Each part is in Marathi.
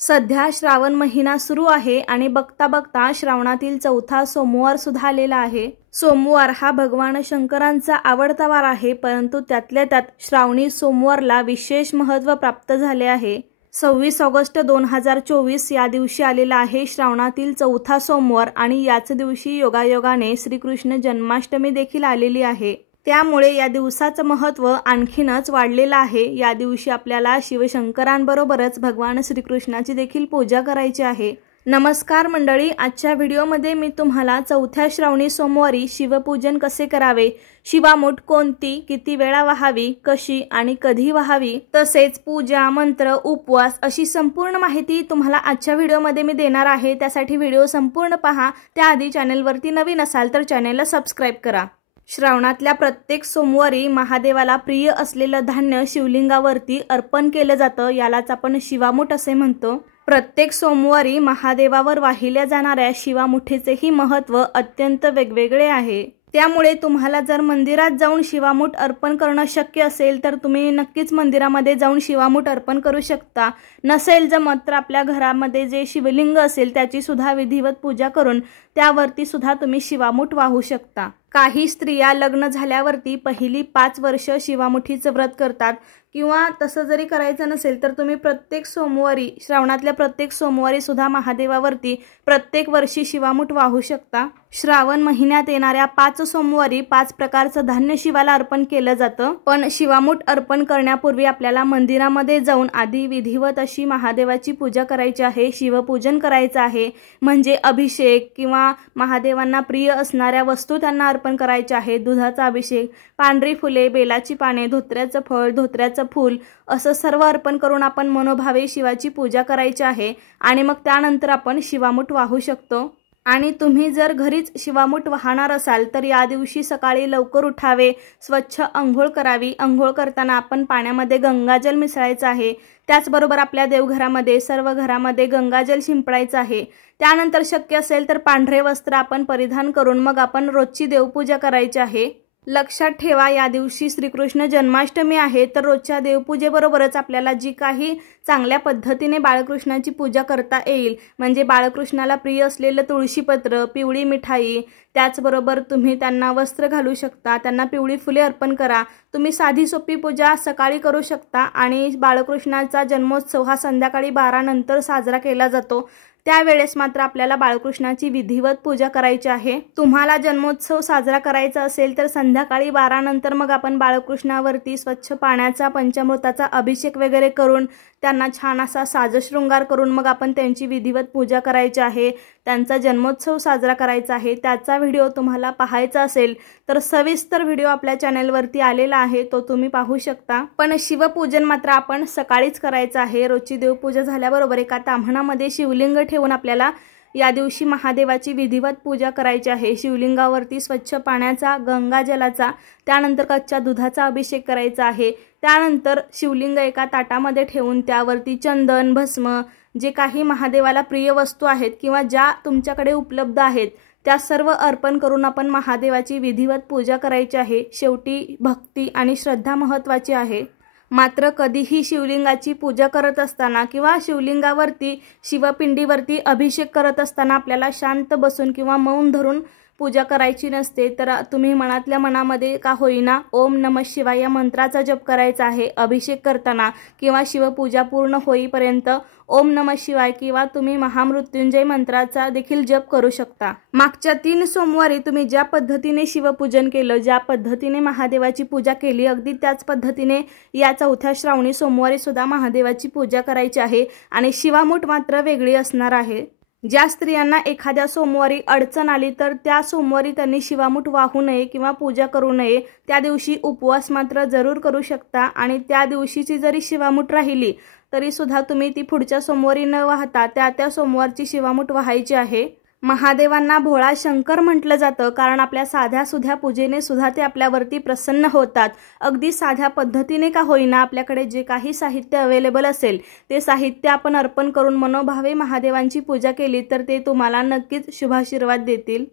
सध्या श्रावण महिना सुरू आहे आणि बघता बघता श्रावणातील चौथा सोमवार सुद्धा आलेला आहे। सोमवार हा भगवान शंकरांचा आवडता वार आहे, परंतु त्यातल्या त्यात श्रावणी सोमवारला विशेष महत्त्व प्राप्त झाले आहे। 26 ऑगस्ट 2024 या दिवशी आलेला आहे श्रावणातील चौथा सोमवार आणि याच दिवशी योगायोगाने श्रीकृष्ण जन्माष्टमी देखील आलेली आहे। त्यामुळे या दिवसाचं महत्त्व आणखीनच वाढलेलं आहे। या दिवशी आपल्याला शिवशंकरांबरोबरच भगवान श्रीकृष्णाची देखील पूजा करायची आहे। नमस्कार मंडळी, आजच्या व्हिडिओमध्ये मी तुम्हाला चौथ्या श्रावणी सोमवारी शिवपूजन कसे करावे, शिवामूठ कोणती, किती वेळा वाहावी, कशी आणि कधी वाहावी, तसेच पूजा, मंत्र, उपवास अशी संपूर्ण माहिती तुम्हाला आजच्या व्हिडिओमध्ये मी देणार आहे। त्यासाठी व्हिडिओ संपूर्ण पहा। त्याआधी चॅनलवरती नवीन असाल तर चॅनलला सबस्क्राइब करा। श्रावणातल्या प्रत्येक सोमवारी महादेवाला प्रिय असलेलं धान्य शिवलिंगावरती अर्पण केलं जातं, यालाच आपण शिवामूठ असे म्हणतो। प्रत्येक सोमवारी महादेवावर वाहिल्या जाणाऱ्या शिवामुठीचेही महत्त्व अत्यंत वेगवेगळे आहे। त्यामुळे तुम्हाला जर मंदिरात जाऊन शिवामूठ अर्पण करणं शक्य असेल तर तुम्ही नक्कीच मंदिरामध्ये जाऊन शिवामूठ अर्पण करू शकता। नसेल जमत तर आपल्या घरामध्ये जे शिवलिंग असेल त्याची सुद्धा विधिवत पूजा करून त्यावरती सुद्धा तुम्ही शिवामूठ वाहू शकता। काही स्त्रिया लग्न झाल्यावरती पहिली 5 वर्ष शिवामुठीचं व्रत करतात, किंवा तसं जरी करायचं नसेल तर तुम्ही प्रत्येक सोमवारी, श्रावणातल्या प्रत्येक सोमवारी सुद्धा महादेवावरती प्रत्येक वर्षी शिवामूठ वाहू शकता। श्रावण महिन्यात येणाऱ्या 5 सोमवारी 5 प्रकारचं धान्य शिवाला अर्पण केलं जातं, पण शिवामूठ अर्पण करण्यापूर्वी आपल्याला मंदिरामध्ये जाऊन आधी विधिवत अशी महादेवाची पूजा करायची आहे, शिवपूजन करायचं आहे। म्हणजे अभिषेक किंवा महादेवांना प्रिय असणाऱ्या वस्तू त्यांना अर्पण करायच्या आहेत। दुधाचा अभिषेक, पांढरी फुले, बेलाची पाने, धोत्र्याचं फळ, धोत्र्याचं फूल असं सर्व अर्पण करून आपण मनोभावे शिवाची पूजा करायची आहे आणि मग त्यानंतर आपण शिवामूठ वाहू शकतो। आणि तुम्ही जर घरीच शिवामूठ वाहणार असाल तर या दिवशी सकाळी लवकर उठावे, स्वच्छ अंघोळ करावी। अंघोळ करताना आपण पाण्यामध्ये गंगाजल मिसळायचं आहे। त्याचबरोबर आपल्या देवघरामध्ये सर्व घरामध्ये गंगाजल शिंपडायचं आहे। त्यानंतर शक्य असेल तर पांढरे वस्त्र आपण परिधान करून मग आपण रोजची देवपूजा करायची आहे। लक्षात ठेवा, या दिवशी श्रीकृष्ण जन्माष्टमी आहे, तर रोजच्या देवपूजेबरोबरच आपल्याला जी काही चांगल्या पद्धतीने बाळकृष्णाची पूजा करता येईल, म्हणजे बाळकृष्णाला प्रिय असलेलं तुळशीपत्र, पिवळी मिठाई, त्याचबरोबर तुम्ही त्यांना वस्त्र घालू शकता, त्यांना पिवळी फुले अर्पण करा। तुम्ही साधी सोपी पूजा सकाळी करू शकता आणि बाळकृष्णाचा जन्मोत्सव हा संध्याकाळी 12 नंतर साजरा केला जातो। त्यावेळेस मात्र आपल्याला बाळकृष्णाची विधिवत पूजा करायची आहे। तुम्हाला जन्मोत्सव साजरा करायचा असेल तर संध्याकाळी 12 नंतर मग आपण बाळकृष्णावरती स्वच्छ पाण्याचा, पंचामृताचा अभिषेक वगैरे करून त्यांना छान असा साजशृंगार करून मग आपण त्यांची विधिवत पूजा करायची आहे, त्यांचा जन्मोत्सव साजरा करायचा आहे। त्याचा व्हिडिओ तुम्हाला पाहायचा असेल तर सविस्तर व्हिडिओ आपल्या चॅनलवरती आलेला आहे, तो तुम्ही पाहू शकता। पण शिवपूजन मात्र आपण सकाळीच करायचं आहे। रोजची देवपूजा झाल्याबरोबर एका ताम्हणामध्ये शिवलिंग ठेवून आपल्याला या दिवशी महादेवाची विधिवत पूजा करायची आहे। शिवलिंगावरती स्वच्छ पाण्याचा, गंगाजलाचा, त्यानंतर कच्च्या दुधाचा अभिषेक करायचा आहे। त्यानंतर शिवलिंग एका ताटामध्ये ठेवून त्यावरती चंदन, भस्म, जे काही महादेवाला प्रिय वस्तू आहेत किंवा ज्या तुमच्याकडे उपलब्ध आहेत त्या सर्व अर्पण करून आपण महादेवाची विधिवत पूजा करायची आहे। शेवटी भक्ती आणि श्रद्धा महत्त्वाची आहे। मात्र कधीही शिवलिंगाची पूजा करत असताना किंवा शिवलिंगावरती, शिवपिंडीवरती अभिषेक करत असताना आपल्याला शांत बसून किंवा मौन धरून पूजा करायची नसते। तर तुम्ही मनातल्या मनामध्ये का होईना ओम नमः शिवाय या मंत्राचा जप करायचा आहे। अभिषेक करताना किंवा शिवपूजा पूर्ण होईपर्यंत ओम नमः शिवाय किंवा तुम्ही महामृत्युंजय मंत्राचा देखील जप करू शकता। मागच्या 3 सोमवारी तुम्ही ज्या पद्धतीने शिवपूजन केलं, ज्या पद्धतीने महादेवाची पूजा केली, अगदी त्याच पद्धतीने या चौथ्या श्रावणी सोमवारी सुद्धा महादेवाची पूजा करायची आहे आणि शिवामूठ मात्र वेगळी असणार आहे। ज्या स्त्रियांना एखाद्या सोमवारी अडचण आली तर त्या सोमवारी त्यांनी शिवामूठ वाहू नये किंवा पूजा करू नये। त्या दिवशी उपवास मात्र जरूर करू शकता आणि त्या दिवशीची जरी शिवामूठ राहिली तरी सुद्धा तुम्ही ती पुढच्या सोमवारी न वाहता त्या सोमवारची शिवामूठ वाहायची आहे। महादेवांना भोळा शंकर म्हटलं जातं, कारण आपल्या साध्या सुध्या पूजेने सुद्धा ते आपल्यावरती प्रसन्न होतात। अगदी साध्या पद्धतीने का होईना आपल्याकडे जे काही साहित्य अवेलेबल असेल ते साहित्य आपण अर्पण करून मनोभावे महादेवांची पूजा केली तर ते तुम्हाला नक्कीच शुभाशीर्वाद देतील।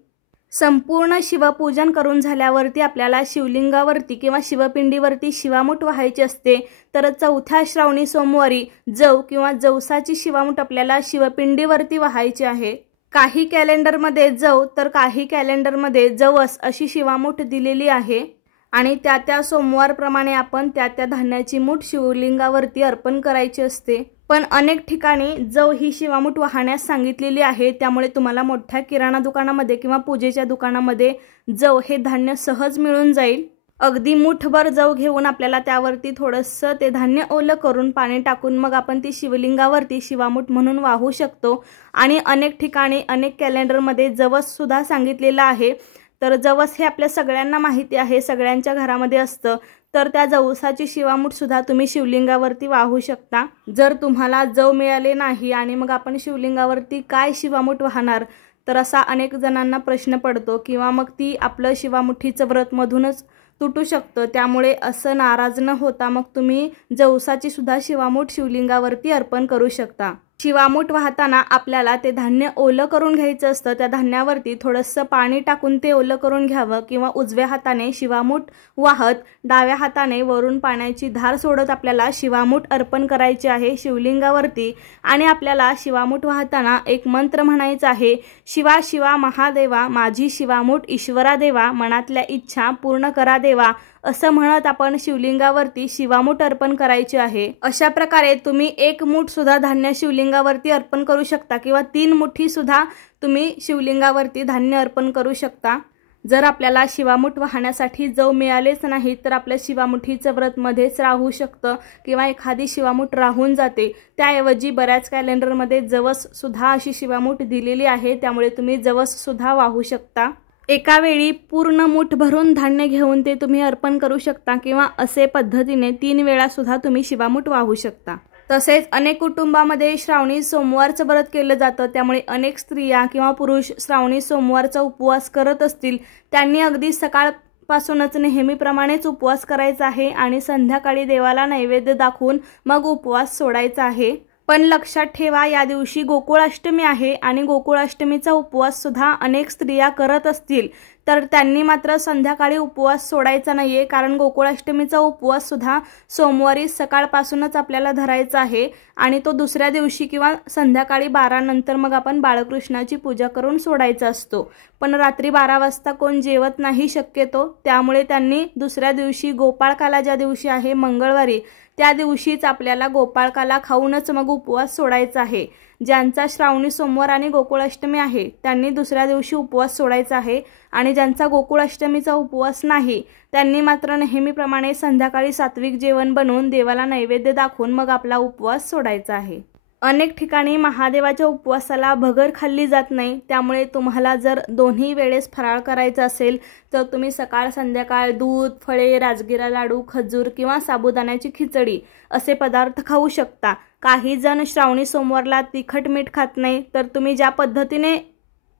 संपूर्ण शिवपूजन करून झाल्यावरती आपल्याला शिवलिंगावरती किंवा शिवपिंडीवरती शिवामूठ वाहायची असते। तर चौथ्या श्रावणी सोमवारी जव किंवा जवसाची शिवामूठ आपल्याला शिवपिंडीवरती वाहायची आहे। काही कॅलेंडरमध्ये जव तर काही कॅलेंडरमध्ये जवस अशी शिवामूठ दिलेली आहे आणि त्या सोमवारप्रमाणे आपण त्या धान्याची मूठ शिवलिंगावरती अर्पण करायची असते। पण अनेक ठिकाणी जव ही शिवामूठ वाहण्यास सांगितलेली आहे, त्यामुळे तुम्हाला मोठ्या किराणा दुकानामध्ये किंवा पूजेच्या दुकानामध्ये जव हे धान्य सहज मिळून जाईल। अगदी मूठभर जव घेऊन आपल्याला त्यावरती थोडंसं ते धान्य ओलं करून पाणी टाकून मग आपण ती शिवलिंगावरती शिवामूठ म्हणून वाहू शकतो। आणि अनेक ठिकाणी अनेक कॅलेंडरमध्ये जवस सुद्धा सांगितलेलं आहे। तर जवस हे आपल्या सगळ्यांना माहिती आहे, सगळ्यांच्या घरामध्ये असतं। तर त्या जवसाची शिवामूठ सुद्धा तुम्ही शिवलिंगावरती वाहू शकता। जर तुम्हाला जव मिळाले नाही आणि मग आपण शिवलिंगावरती काय शिवामूठ वाहणार, तर असा अनेक जणांना प्रश्न पडतो किंवा मग ती आपलं शिवामुठीचं व्रत मधूनच तुटू शकतं। त्यामुळे असं नाराज न होता मग तुम्ही जवसाची सुद्धा शिवामूठ शिवलिंगावरती अर्पण करू शकता। शिवामूठ वाहताना आपल्याला ते धान्य ओलं करून घ्यायचं असतं। त्या धान्यावरती थोडंसं पाणी टाकून ते ओलं करून घ्यावं किंवा उजव्या हाताने शिवामूठ वाहत डाव्या हाताने वरून पाण्याची धार सोडत आपल्याला शिवामूठ अर्पण करायची आहे शिवलिंगावरती। आणि आपल्याला शिवामूठ वाहताना एक मंत्र म्हणायचा आहे, शिवा शिवा महादेवा माझी शिवामूठ ईश्वरा देवा, मनातल्या इच्छा पूर्ण करा देवा, असं म्हणत आपण शिवलिंगावरती शिवामूठ अर्पण करायची आहे। अशा प्रकारे तुम्ही एक मूठ सुद्धा धान्य शिवलिंगावरती अर्पण करू शकता किंवा 3 मुठी सुद्धा तुम्ही शिवलिंगावरती धान्य अर्पण करू शकता। जर आपल्याला शिवामूठ वाहण्यासाठी जव मिळालेच नाही तर आपल्या शिवामुठीचं व्रत मध्येच राहू शकतं किंवा एखादी शिवामूठ राहून जाते। त्याऐवजी बऱ्याच कॅलेंडरमध्ये जवस सुद्धा अशी शिवामूठ दिलेली आहे, त्यामुळे तुम्ही जवस सुद्धा वाहू शकता। एका वेळी पूर्ण मूठ भरून धान्य घेऊन ते तुम्ही अर्पण करू शकता किंवा असे पद्धतीने 3 वेळा सुद्धा तुम्ही शिवामूठ वाहू शकता। तसेच अनेक कुटुंबामध्ये श्रावणी सोमवारचं व्रत केलं जातं, त्यामुळे अनेक स्त्रिया किंवा पुरुष श्रावणी सोमवारचा उपवास करत असतील, त्यांनी अगदी सकाळपासूनच नेहमीप्रमाणेच उपवास करायचा आहे आणि संध्याकाळी देवाला नैवेद्य दाखवून मग उपवास सोडायचा आहे। पण लक्षात ठेवा, या दिवशी गोकुळाष्टमी आहे आणि गोकुळाष्टमीचा उपवास सुद्धा अनेक स्त्रिया करत असतील तर त्यांनी मात्र संध्याकाळी उपवास सोडायचा नाहीये, कारण गोकुळाष्टमीचा उपवास सुद्धा सोमवारी सकाळपासूनच आपल्याला धरायचा आहे आणि तो दुसऱ्या दिवशी किंवा संध्याकाळी 12 नंतर मग आपण बाळकृष्णाची पूजा करून सोडायचा असतो। पण रात्री 12 वाजता कोण जेवत नाही शक्यतो, त्यामुळे त्यांनी दुसऱ्या दिवशी गोपाळकाला ज्या दिवशी आहे मंगळवारी त्या दिवशीच आपल्याला गोपाळकाला खाऊनच मग उपवास सोडायचा आहे। ज्यांचा श्रावणी सोमवार आणि गोकुळाष्टमी आहे त्यांनी दुसऱ्या दिवशी उपवास सोडायचा आहे आणि ज्यांचा गोकुळाष्टमीचा उपवास नाही त्यांनी मात्र नेहमीप्रमाणे संध्याकाळी सात्विक जेवण बनवून देवाला नैवेद्य दाखवून मग आपला उपवास सोडायचा आहे। अनेक ठिकाणी महादेवाच्या उपवासाला भगर खाल्ली जात नाही, त्यामुळे तुम्हाला जर दोन्ही वेळेस फराळ करायचा असेल तर तुम्ही सकाळ संध्याकाळ दूध, फळे, राजगिरा लाडू, खजूर किंवा साबुदाण्याची खिचडी असे पदार्थ खाऊ शकता। काही जण श्रावणी सोमवारला तिखट मीठ खात नाही, तर तुम्ही ज्या पद्धतीने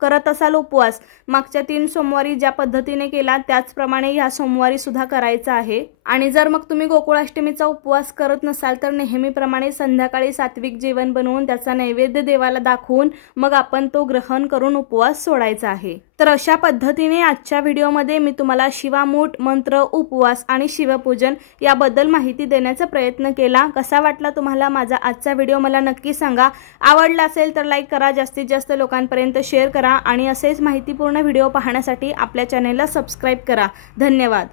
करत असाल उपवास मागच्या 3 सोमवारी ज्या पद्धतीने केला त्याचप्रमाणे ह्या सोमवारी सुद्धा करायचा आहे। आणि जर मग तुम्ही गोकुळाष्टमीचा उपवास करत नसाल तर नेहमीप्रमाणे संध्याकाळी सात्विक जेवण बनवून त्याचा नैवेद्य देवाला दाखवून मग आपण तो ग्रहण करून उपवास सोडायचा आहे। तर अशा पद्धतीने आजच्या व्हिडिओमध्ये मी तुम्हाला शिवामूठ, मंत्र, उपवास आणि शिवपूजन याबद्दल माहिती देण्याचा प्रयत्न केला। कसा वाटला तुम्हाला माझा आजचा व्हिडिओ मला नक्की सांगा। आवडला असेल तर लाईक करा, जास्तीत जास्त लोकांपर्यंत शेअर करा आणि असेच माहितीपूर्ण व्हिडिओ पाहण्यासाठी आपल्या चॅनेलला सबस्क्राइब करा। धन्यवाद।